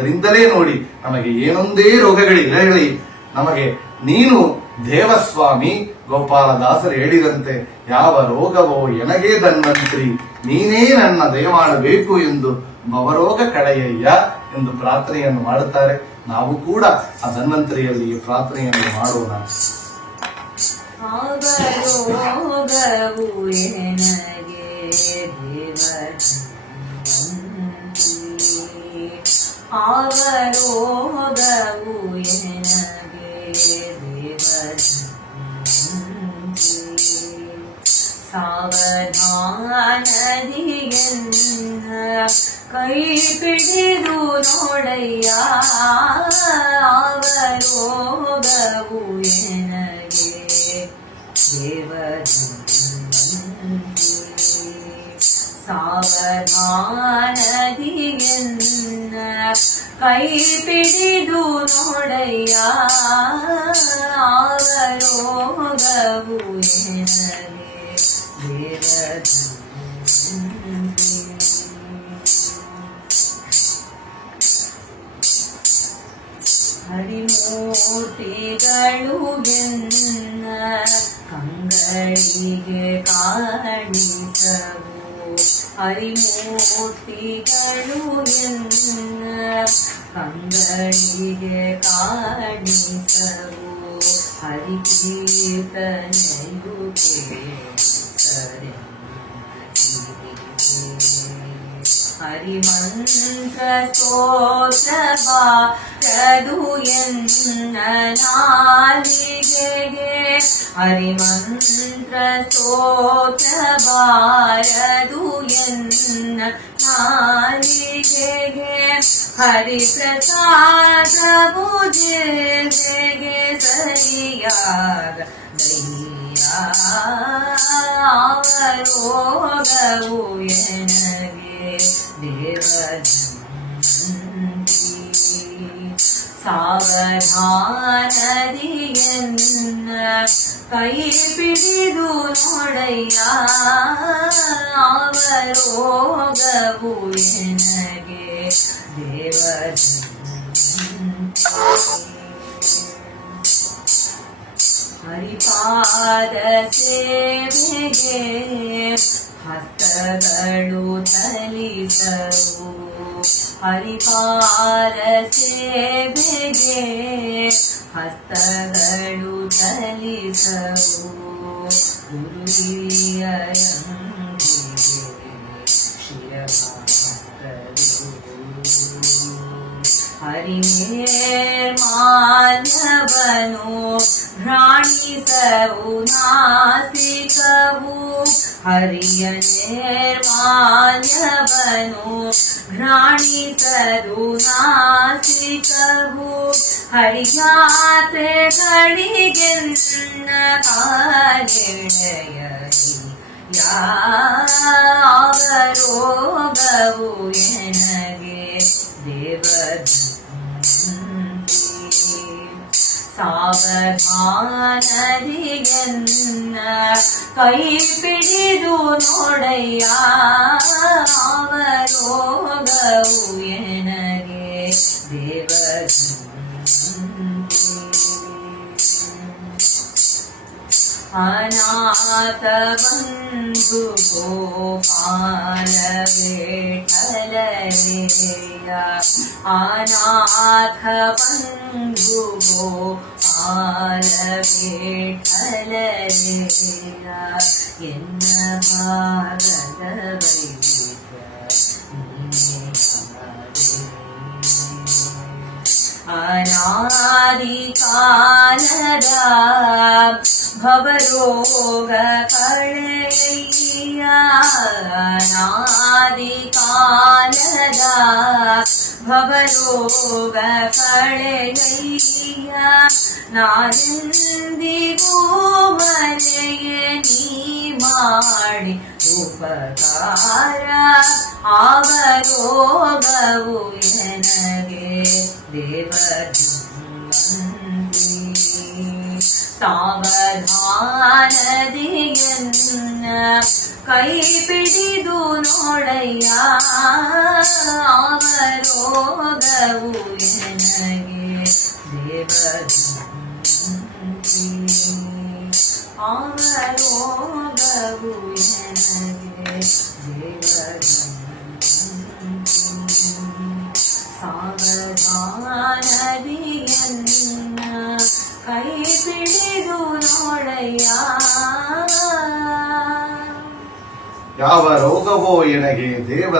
ಅದರಿಂದಲೇ ನೋಡಿ ನಮಗೆ ಏನೊಂದೇ ರೋಗಗಳಿರಲಿ, ನಮಗೆ ನೀನು ದೇವಸ್ವಾಮಿ ಗೋಪಾಲದಾಸರು ಹೇಳಿದಂತೆ ಯಾವ ರೋಗವೋ ಎನಗೇ ಧನ್ವಂತ್ರಿ, ನೀನೇ ನನ್ನ ದಯ ಮಾಡಬೇಕು ಎಂದು ಭವರೋಗ ಕಳೆಯಯ್ಯ ಎಂದು ಪ್ರಾರ್ಥನೆಯನ್ನು ಮಾಡುತ್ತಾರೆ. ನಾವು ಕೂಡ ಆ ಧನ್ವಂತರಿಯಲ್ಲಿ ಪ್ರಾರ್ಥನೆಯನ್ನು ಮಾಡೋಣ. ಸಾವಧಾನದಿಯನ್ನ ಕೈ ಪಿಡಿದು ನೋಡಯ್ಯ, ಅವರೋಗವು ಎನಗೆ ದೇವಧನ್ವಂತಿ. ಸಾವಧಾನದಿಯನ್ನ ಕೈ ಪಿಡಿದು ನೋಡಯ್ಯ, ಅವರೋಗವು ಎನಗೆ ದೇವಧನ್ವಂತಿ. ಹರಿಮೂರ್ತಿಗಳು ಎನ್ನ ಕಂಗಳಿಗೆ ಕಾಣಿಸವು, ಹರಿಮೂರ್ತಿಗಳು ಎನ್ನ ಕಂಗಳಿಗೆ ಕಾಣಿಸವು, ಹರಿಕೀರ್ತನೆಯು ಕೇಳಿಸರೆ ಹರಿಮಂತ್ರ ಸ್ತೋತ್ರ ಬಾರದು ಎನ್ನ ನಾಲಿಗೆಗೆ, ಹರಿಮಂತ್ರ ಸ್ತೋತ್ರ ಬಾರದು ಎನ್ನ ನಾಲಿಗೆಗೆ, ಹರಿಪ್ರಸಾದವು ಜಿಲ್ಲೆಗೆ ಸರಿಯಾಗದಯ್ಯ, ಅವರೋಗವು ಎನಗೆ ದೇವಧನ್ವಂತಿ. ಸಾವಧಾನದಿಯನ್ನ ಕೈ ಪಿಡಿದು ನೋಡಯ್ಯ, ಅವರೋಗವು ಎನಗೆ ದೇವಧನ್ವಂತಿ. ಹರಿಪಾದ ಸೇವೆಗೆ ಹಸ್ತಗಳು ಚಲಿಸವು, ಹರಿಪಾದ ಸೇವೆಗೆ ಹಸ್ತಗಳು ಚಲಿಸವು, ಗುರುವಿಯಂದಿಗೆ ಶಿರಭಾಗರು, ಹರಿನಿರ್ಮಾಲ್ಯವನು ಘ್ರಾಣಿಸವು ನಾಸಿಕವು, ಹರಿಯ ನಿರ್ಮಾಲ್ಯವನು ಘ್ರಾಣಿಸದು ನಾಸಿಕವು, ಹರಿಯಾತ್ರೆಗಳಿಗೆನ್ನ ಕಾಗೆಳೆಯಯ್ಯ, ಅವರೋಗವು ಎನಗೆ ದೇವಧನ್ವಂತಿ. ಸಾವಧಾನದಿಯನ್ನ ಕೈ ಪಿಡಿದು ನೋಡಯ್ಯ, ಅವರೋಗವು ಎನಗೆ ದೇವಧನ್ವಂತಿ. ಅನಾಥ ಬಂಧು ಗೋಪಾಲ ವಿಠಲರೇಯ, ಅನಾಥ ಬಂಧು ಗೋಪಾಲ ವಿಠಲರೇಯ, ಎನ್ನ ಭಾರದ ವೈದ್ಯ ಅನಾದಿ ಕಾಲದ ಭವರೋಗ ಕಳೆಯ, ಅನಾದಿ ಕಾಲದ ಭವರೋಗ ಕಳೆಯ, ನಾನೆಂದಿಗೂ ಮರೆಯ ನೀ ಮಾಡಿ ಉಪಕಾರ, ಅವರೋಗವು ಎನಗೆ ದೇವಧನ್ವಂತಿ. ಸಾವಧಾನದಿಯನ್ನ ಕೈ ಪಿಡಿದು ನೋಡಯ್ಯ ಅವರೋಗವು ಎನಗೆ ದೇವದಂತಿ ಅವರೋಗವು ಎನಗೆ ದೇವದಂತಿ ಸಾವಧಾನದಿಯನ್ನ ಕೈ ಪಿಡಿದು ನೋಡಯ್ಯ ಯಾವ ರೋಗವೋ ಎನಗೆ ದೇವ